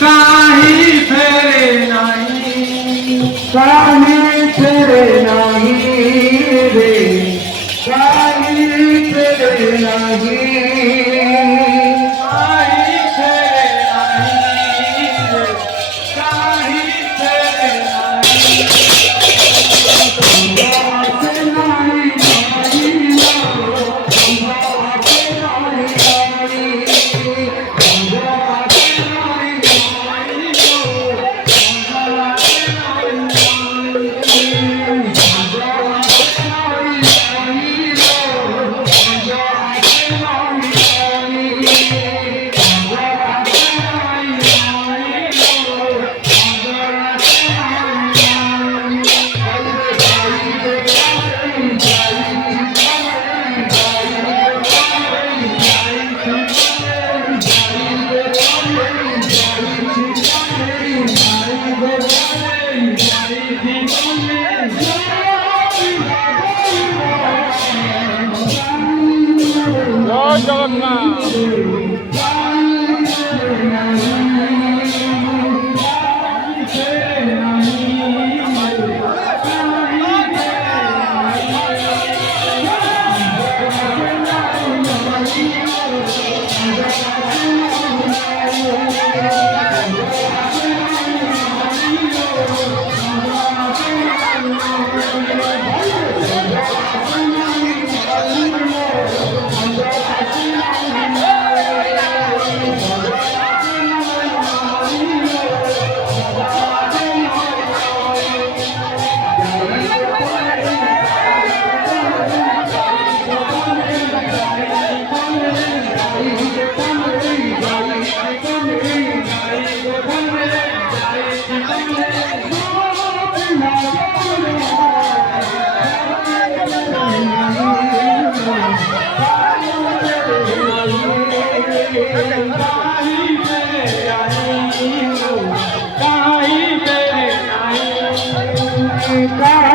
काही फेरे नाही, काही फेरे नाही रे, काही फेरे नाही, काही फेरे नाही रे, काही फेरे नाही. तुझ्याचे नाही नाही लो, तुझ्याचे नाही नाही, तुझ्याचे नाही नाही लो, तुझ्याचे नाही नाही, तुझ्याचे नाही नाही लो, तुझ्याचे नाही नाही, तुझ्याचे नाही नाही लो, জয় জগন্নাথ। काही